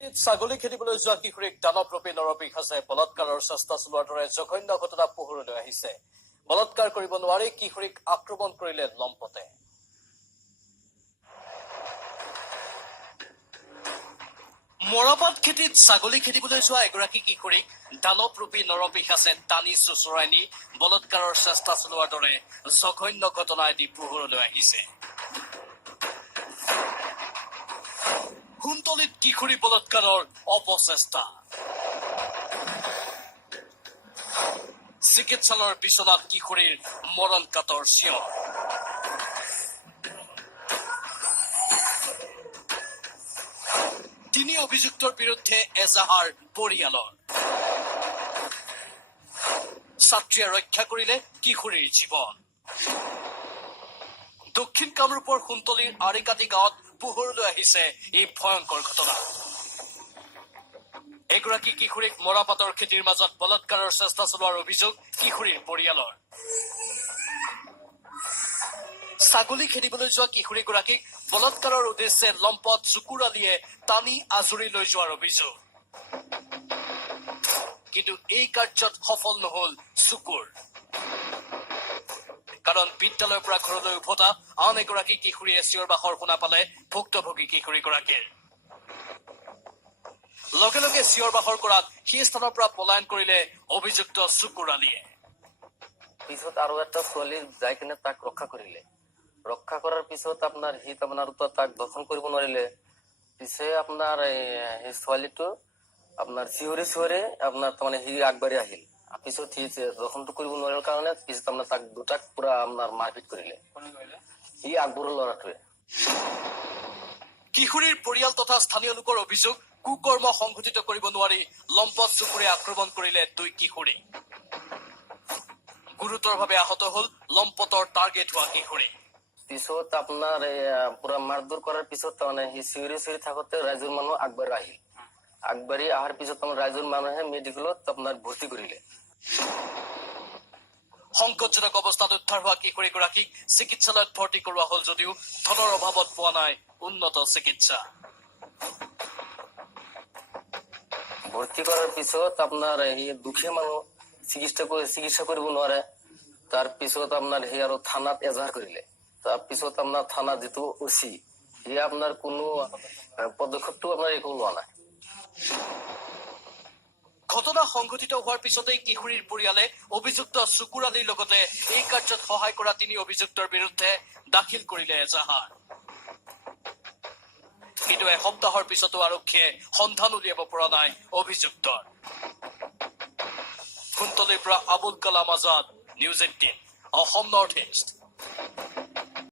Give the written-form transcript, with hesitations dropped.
ছাগলী খেদিবলৈ যোৱা কিশোৰীক দানৱৰূপী নৰপিশাচে বলৎকাৰৰ চেষ্টা চলোৱাৰ দৰে জঘন্য ঘটনা পোহৰলৈ আহিছে। বলৎকাৰ কৰিব নোৱাৰি কিশোৰীক আক্ৰমণ কৰিলে লম্পটে। মৰাপাট খেতিত ছাগলী খেদিবলৈ যোৱা এগৰাকী কিশোৰীক দানৱৰূপী নৰপিশাচে টানি চোঁচৰাই নি বলৎকাৰৰ চেষ্টা চলোৱাৰ দৰে জঘন্য ঘটনা এটি পোহৰলৈ আহিছে। কুন্তলিত কিশোৰী বলৎকাৰৰ অপচেষ্টা। চিকিৎসালয়ৰ বিচনাত কিশোৰীৰ মৰণকাতৰ চিঞৰ। তিনি অভিযুক্তৰ বিৰুদ্ধে এজাহাৰ পৰিয়ালৰ। ছাত্ৰীয়ে ৰক্ষা কৰিলে কিশোৰীৰ জীৱন। দক্ষিণ কামৰূপৰ কুন্তলীৰ আৰিকাটি গাঁৱত পোহৰলৈ আহিছে এই ভয়ংকৰ ঘটনা। এগৰাকী কিশোৰীক মৰাপাটৰ খেতিৰ মাজত বলৎকাৰৰ চেষ্টা চলোৱাৰ অভিযোগ কিশোৰীৰ পৰিয়ালৰ। ছাগলী খেদিবলৈ যোৱা কিশোৰীগৰাকীক বলৎকাৰৰ উদ্দেশ্যে লম্পট চুকুৰ আলীয়ে টানি আজুৰি লৈ যোৱাৰ অভিযোগ। কিন্তু এই কাৰ্যত সফল নহল চুকুৰ। কাৰণ বিদ্যালয়ৰ পৰা ঘৰলৈ উভতা আন এগৰাকী কিশোৰীয়ে চিঞৰ বাখৰ শুনা পালে ভুক্তভোগী কিশোৰীগৰাকীৰ। লগে লগে চিঞৰ বাখৰ কৰাত সেই স্থানৰ পৰা পলায়ন কৰিলে অভিযুক্ত চুকুৰ আলীয়ে। পিছত আৰু এটা ছোৱালী যাই কিনে তাক ৰক্ষা কৰিলে। ৰক্ষা কৰাৰ পিছত আপোনাৰ সি আপোনাৰ তাক দৰ্শন কৰিব নোৱাৰিলে। পিছে আপোনাৰ সেই ছোৱালীটো আপোনাৰ চিঞৰি চিঞৰি আপোনাৰ তাৰমানে সি আগবাঢ়ি আহিল। পিছত সি দৰ্শনটো কৰিব নোৱাৰিল কাৰণে পিছত আপোনাৰ তাক দুটাক পুৰা আপোনাৰ মাৰপিট কৰিলে। সি আগবঢ়ৰ ল'ৰাটোৱে। কিশোৰীৰ পৰিয়াল তথা স্থানীয় লোকৰ অভিযোগ, কুকৰ্ম সংঘটিত কৰিব নোৱাৰি লম্পট চুকুৰে আক্ৰমণ কৰিলে দুই কিশোৰী। গুৰুতৰভাৱে আহত হল লম্পটৰ টাৰ্গেট হোৱা কিশোৰী। পিছত আপোনাৰ পুৰা মাৰধৰ কৰাৰ পিছত তাৰমানে সি চিঞৰি চিঞৰি থাকোতে ৰাইজৰ মানুহ আগবাঢ়ি আহিল। আগবাঢ়ি অহাৰ পিছত ৰাইজৰ মানুহে মেডিকেলত আপোনাৰ ভৰ্তি কৰিলে। সংকটজনক অৱস্থাত উদ্ধাৰ হোৱা কিশোৰীগৰাকীক চিকিৎসালয়ত ভৰ্তি কৰোৱা হল যদিও ধনৰ অভাৱত পোৱা নাই উন্নত চিকিৎসা। ভৰ্তি কৰাৰ পিছত আপোনাৰ সি দুখীয়া মানুহ চিকিৎসা কৰিব নোৱাৰে। তাৰ পিছত আপোনাৰ সি আৰু থানাত এজাহাৰ কৰিলে। তাৰপিছত আপোনাৰ থানা যিটো ওচি সি আপোনাৰ কোনো পদক্ষেপটো আপোনাৰ একো লোৱা নাই। ঘটনা সংঘটিত হোৱাৰ পিছতেই কিশোৰীৰ পৰিয়ালে অভিযুক্ত চুকুৰ আলীৰ লগতে এই কাৰ্যত সহায় কৰা তিনি অভিযুক্তৰ বিৰুদ্ধে দাখিল কৰিলে এজাহাৰ। কিন্তু এসপ্তাহৰ পিছতো আৰক্ষীয়ে সন্ধান উলিয়াব পৰা নাই অভিযুক্তৰ। কুন্তলীৰ পৰা Abul Kalam Azad, news 18, Assam north east.